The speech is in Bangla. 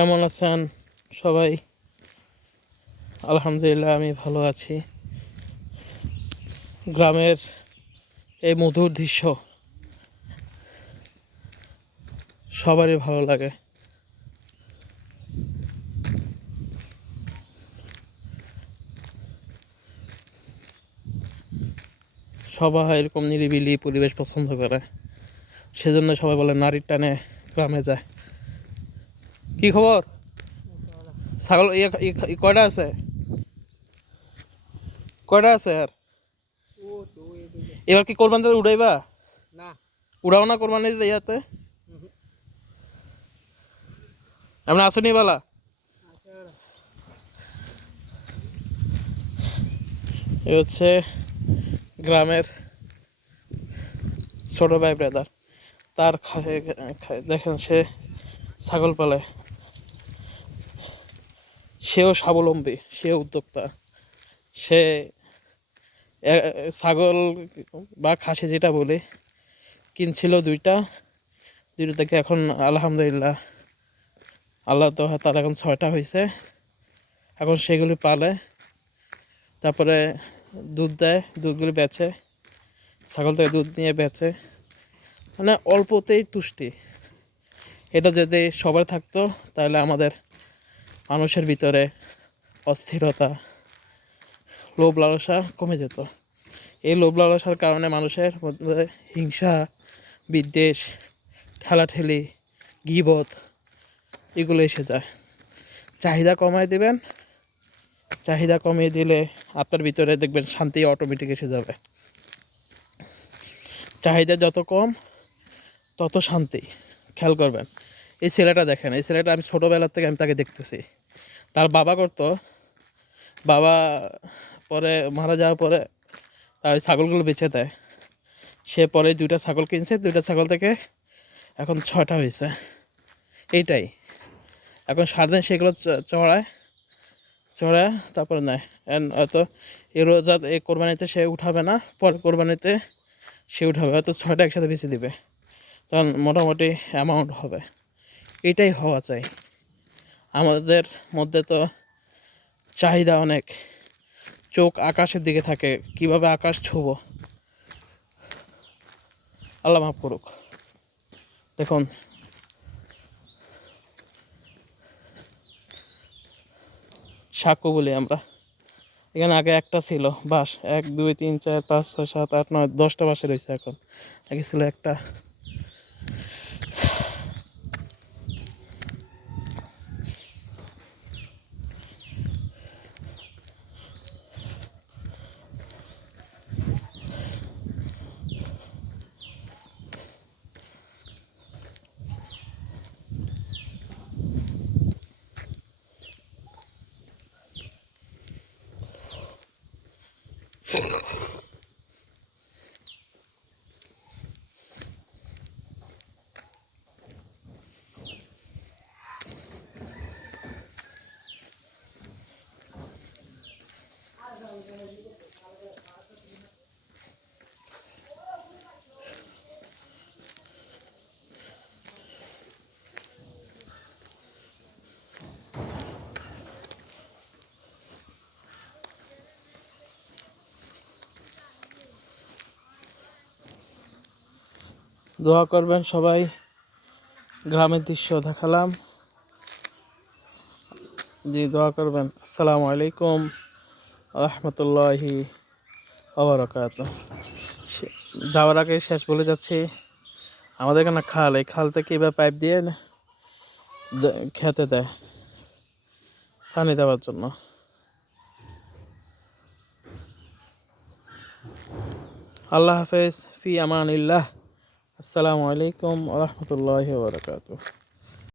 কেমন আছেন সবাই? আলহামদুলিল্লাহ, আমি ভালো আছি। গ্রামের এই মধুর দৃশ্য সবারই ভালো লাগে। সবাই এরকম নিরিবিলি পরিবেশ পছন্দ করে, সেজন্য সবাই বলে নারীর টানে গ্রামে যায়। কি খবর? ছাগল কয়টা আছে? কয়টা আছে আর? এবার কি কোরবানিতে উড়াইবা? না, উড়াও না কোরবানি ইয়াতে? এমন আসেনি বালা? এ হচ্ছে গ্রামের ছোট ভাই ব্রাদার। তার দেখেন, সে ছাগল পালে, সেও স্বাবলম্বী, সেও উদ্যোক্তা। সে ছাগল বা খাসি যেটা বলে কিনছিল দুইটা থেকে এখন আলহামদুলিল্লাহ আল্লাহ তো তার এখন 6টা হয়েছে। এখন সেগুলি পালে, তারপরে দুধ দেয়, দুধগুলি বেচে, ছাগল থেকে দুধ নিয়ে বেচে, মানে অল্পতেই তুষ্টি। এটা যদি সবার থাকতো তাহলে আমাদের মানুষের ভিতরে অস্থিরতা, লোভ লালসা কমে যেত। এই লোভ লালসার কারণে মানুষের মধ্যে হিংসা, বিদ্বেষ, ঠেলাঠেলি, গীবত এগুলো এসে যায়। চাহিদা কমায় দিবেন, চাহিদা কমিয়ে দিলে আপনার ভিতরে দেখবেন শান্তি অটোমেটিক এসে যাবে। চাহিদা যত কম তত শান্তি। খেয়াল করবেন, এই ছেলেটা দেখেন, এই ছেলেটা আমি ছোটোবেলার থেকে আমি তাকে দেখতেছি। তার বাবা করতো, বাবা পরে মারা যাওয়ার পরে তার ওই ছাগলগুলো বেঁচে দেয়। সে পরে 2টা ছাগল কিনছে, 2টা ছাগল থেকে এখন 6টা হয়েছে। এইটাই এখন সারাদিন সেগুলো চড়ায়, তারপরে নেয়। হয়তো এই রোজা এই কোরবানিতে সে উঠাবে না, পরে কোরবানিতে সে উঠাবে, হয়তো 6টা একসাথে বেশি দিবে, তখন মোটামুটি অ্যামাউন্ট হবে। এটাই হওয়া চাই। আমাদের মধ্যে তো চাহিদা অনেক, চোখ আকাশের দিকে থাকে, কিভাবে আকাশ ছুব। আল্লাহ মাফ করুক। দেখুন, সাঁকো বলি আমরা। এখানে আগে একটা ছিল বাঁশ, 1 2 3 4 5 6 7 8 9 10টা বাঁশে রয়েছে এখন। আগে ছিল একটা। দোয়া করবেন সবাই। গ্রামের দৃশ্য দেখালাম, জি দোয়া করবেন। আসসালামু আলাইকুম রহমতুল্লাহি ওবারাকাতুহু। যাওয়ার আগে শেষ বলে যাচ্ছি, আমাদের এখানে খাল, এই খাল থেকে এবার পাইপ দিয়ে খেতে দেয় পানি দেওয়ার জন্য। আল্লাহ হাফেজ, ফি আমানিল্লাহ। আসসালামু আলাইকুম রহমতুল্লাহি ওবারাকাতুহু।